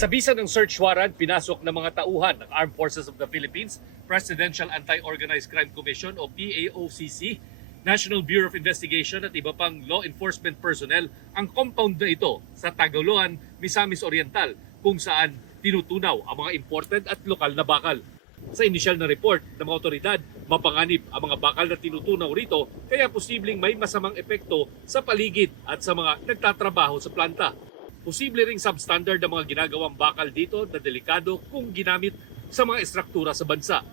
Sa bisa ng search warrant, pinasok ng mga tauhan ng Armed Forces of the Philippines, Presidential Anti-Organized Crime Commission o PAOCC, National Bureau of Investigation at iba pang law enforcement personnel ang compound na ito sa Tagoloan, Misamis Oriental kung saan tinutunaw ang mga imported at lokal na bakal. Sa inisyal na report ng mga otoridad, mapanganib ang mga bakal na tinutunaw rito kaya posibleng may masamang epekto sa paligid at sa mga nagtatrabaho sa planta. Posible ring substandard ang mga ginagawang bakal dito na delikado kung ginamit sa mga estruktura sa bansa.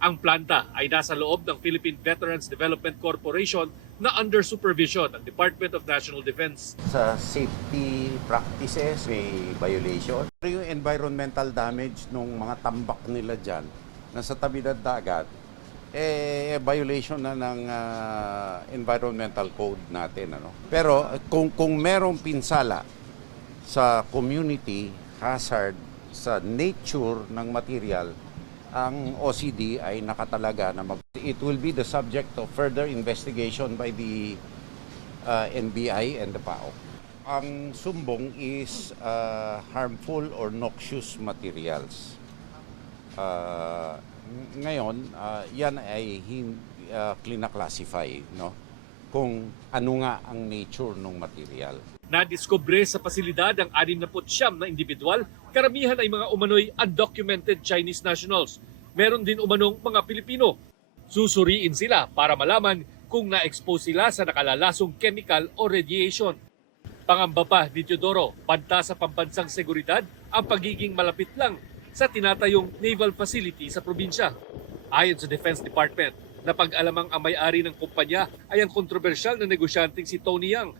Ang planta ay nasa loob ng Philippine Veterans Development Corporation na under supervision ng Department of National Defense. Sa safety practices, may violation. Yung environmental damage ng mga tambak nila dyan, na sa tabi ng dagat, violation na ng environmental code natin. Ano? Pero kung merong pinsala sa community hazard, sa nature ng material, ang OCD ay nakatalaga na it will be the subject of further investigation by the NBI and the PAO. Ang sumbong is harmful or noxious materials. Ngayon, yan ay klina-classify, no? Kung ano nga ang nature ng material. Nadiskubre sa pasilidad ang 69 na individual, karamihan ay mga umano'y undocumented Chinese nationals. Meron din umanong mga Pilipino. Susuriin sila para malaman kung na-expose sila sa nakalalasong chemical o radiation. Pangamba pa ni Teodoro, banta sa pambansang seguridad ang pagiging malapit lang sa tinatayong naval facility sa probinsya. Ayon sa Defense Department, napag-alamang ang may-ari ng kumpanya ay ang kontrobersyal na negosyanteng si Tony Yang,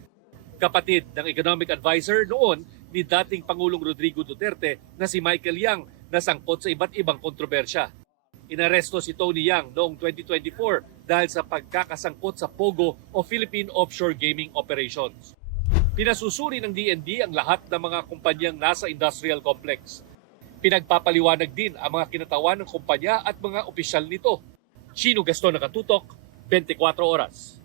kapatid ng economic advisor noon ni dating Pangulong Rodrigo Duterte na si Michael Yang na sangkot sa iba't ibang kontrobersya. Inaresto si Tony Yang noong 2024 dahil sa pagkakasangkot sa POGO o Philippine Offshore Gaming Operations. Pinasusuri ng DND ang lahat ng mga kumpanyang nasa industrial complex. Pinagpapaliwanag din ang mga kinatawan ng kumpanya at mga opisyal nito. Chino Gaston, Nakatutok, 24 Oras.